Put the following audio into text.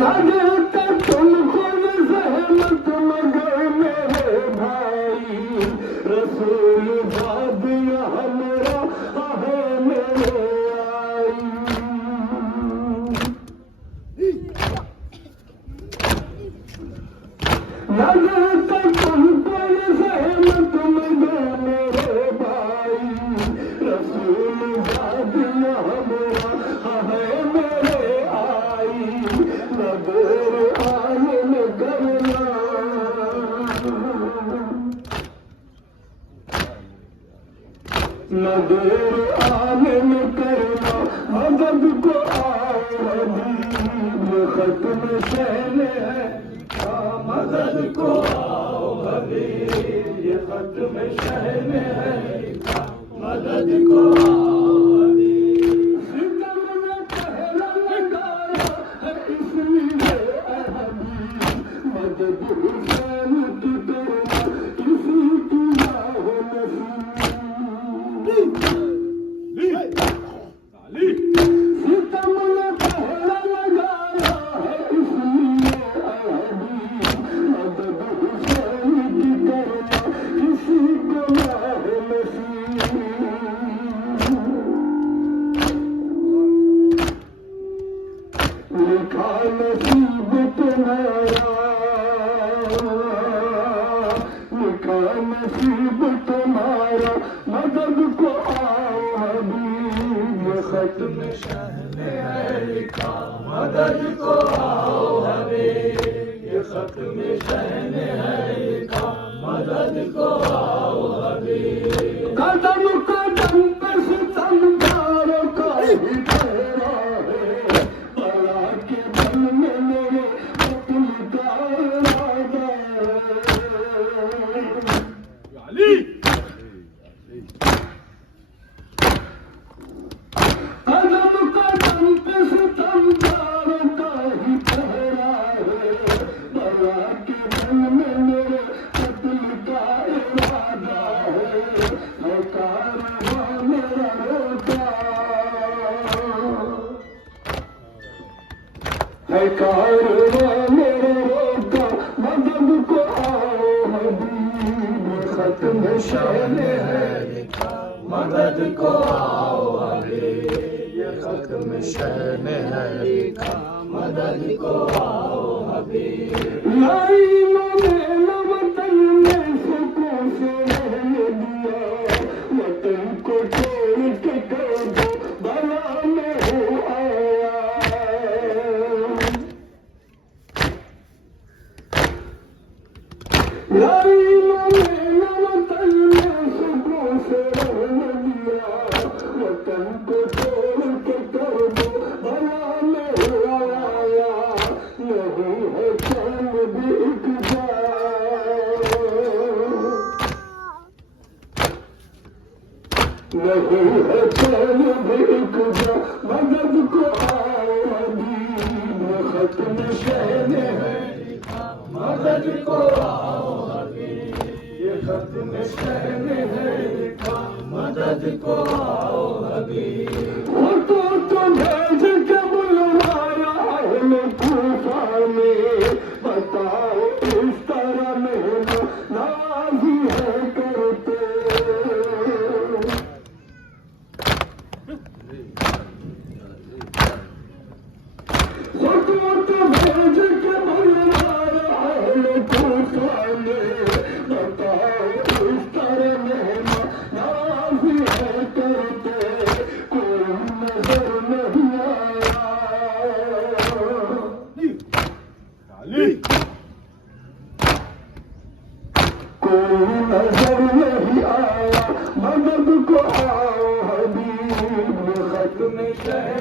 लगता तुम खुद सहमत मगर मेरे भाई रसूल बाद हमरा है मेरे आई। लगता तुम खुद सहमत मगर मेरे भाई रसूल बाद हमरा है मेरे आई। नजर आयन करना नजर आयन करना मदद को आओ हबीब खत्म शहन है मदद को आओ हबीब ये खत्म शहन है मदद को आओ हबीब। सितम में पहरा लगाया है इसलिए हबीब मदद हुसैन की करना किसी की ना हो नसीब। सितम में पहरा लगाया है इसलिए हबीब मदद हुसैन की करना किसी को ना हो नसीब। लिखा नसीब तुम्हारा लिखा नसीब तुम्हारा मदद को आओ हबीब ये खत्म शहन है लिखा मदद को आओ हबीब ये खत्म शहन है लिखा मदद को आओ हबीब। कदम कदम पे सितमगारों का ही पहरा है बला के मन में मेरे अपनी का इरादा है। कदम कदम पे सितमगारों का ही पहरा है बला के मन में मेरे अपनी का इरादा है। कारवां मेरा रोता है कारवां मेरा रोता मदद को आओ हबीब खत्म शहन है मदद को आओ हबीब ये खत्म शहन है मदद को आओ हबीब। लाइनों में न वतन में सुकून से रहने दिया वतन को छोड़ के कर दो बला में हो आया। लाइनों में न वतन में सुकून से रहने दिया वतन को छोड़ के कर दो बला में हो आया। नहीं है चैन भी एक नहीं है चैन भी एक मदद को आओ हबीब खत्म शहन है मदद को आओ हबीब ये खत्म शहन है मदद को आओ हबीब। वो तो भेज के बुलवाया अहले कूफा में बताओ इस तरह मेहना नाज़ी है करते। वो तो भेज के बुलवाया अहले कूफा में बताओ इस तरह मेहना नाज़ी है करते। कोई नजर नहीं आया कोई नजर नहीं आया मदद को आओ हबीब खत्म शहन